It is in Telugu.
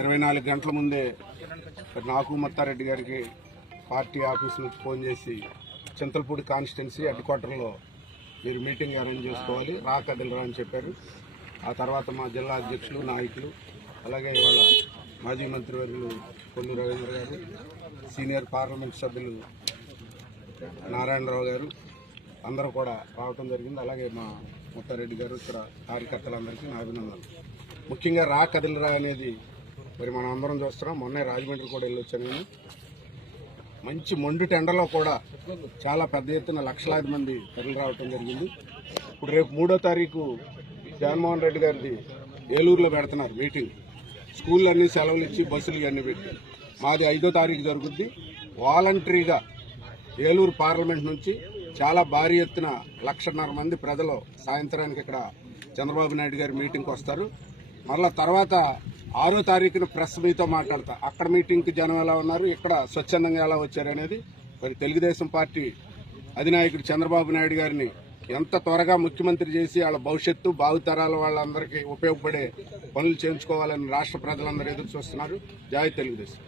24 గంటల ముందే నాకు మత్తారెడ్డి గారికి పార్టీ ఆఫీస్ నుంచి ఫోన్ చేసి చింతలపూడి కాన్స్టిట్యున్సీ హెడ్ క్వార్టర్లో మీరు మీటింగ్ అరేంజ్ చేసుకోవాలి కదిలిరా అని చెప్పారు. ఆ తర్వాత మా జిల్లా అధ్యక్షులు నాయకులు అలాగే ఇవాళ మాజీ మంత్రివర్యులు కొల్లు రవీంద్ర గారు, సీనియర్ పార్లమెంట్ సభ్యులు నారాయణరావు గారు అందరూ కూడా రావటం జరిగింది. అలాగే మా ముత్తారెడ్డి గారు ఇతర కార్యకర్తలందరికీ నా అభినందనలు. ముఖ్యంగా కదిలిరా అనేది మరి మనం అందరం చూస్తున్నాం. మొన్నే రాజమండ్రి కూడా వెళ్ళొచ్చాను నేను. మంచి మొండి టెండర్లో కూడా చాలా పెద్ద ఎత్తున లక్షలాది మంది తరలి రావటం జరిగింది. ఇప్పుడు రేపు 3వ తారీఖు జగన్మోహన్ రెడ్డి గారిది ఏలూరులో పెడుతున్నారు మీటింగ్. స్కూళ్ళు అన్ని సెలవులు ఇచ్చి బస్సులు అన్ని పెట్టి మాది 5వ తారీఖు జరుగుద్ది. వాలంటరీగా ఏలూరు పార్లమెంట్ నుంచి చాలా భారీ ఎత్తున 1,50,000 మంది ప్రజలు సాయంత్రానికి ఇక్కడ చంద్రబాబు నాయుడు గారి మీటింగ్కి వస్తారు. మళ్ళా తర్వాత 6వ తారీఖున ప్రెస్ మీతో మాట్లాడతా. అక్కడ మీటింగ్కి జనం ఎలా ఉన్నారు, ఇక్కడ స్వచ్ఛందంగా ఎలా వచ్చారు అనేది మరి తెలుగుదేశం పార్టీ అధినాయకుడు చంద్రబాబు నాయుడు గారిని ఎంత త్వరగా ముఖ్యమంత్రి చేసి వాళ్ళ భవిష్యత్తు భావితరాల వాళ్ళందరికీ ఉపయోగపడే పనులు చేయించుకోవాలని రాష్ట్ర ప్రజలందరూ ఎదురు చూస్తున్నారు. జై తెలుగుదేశం.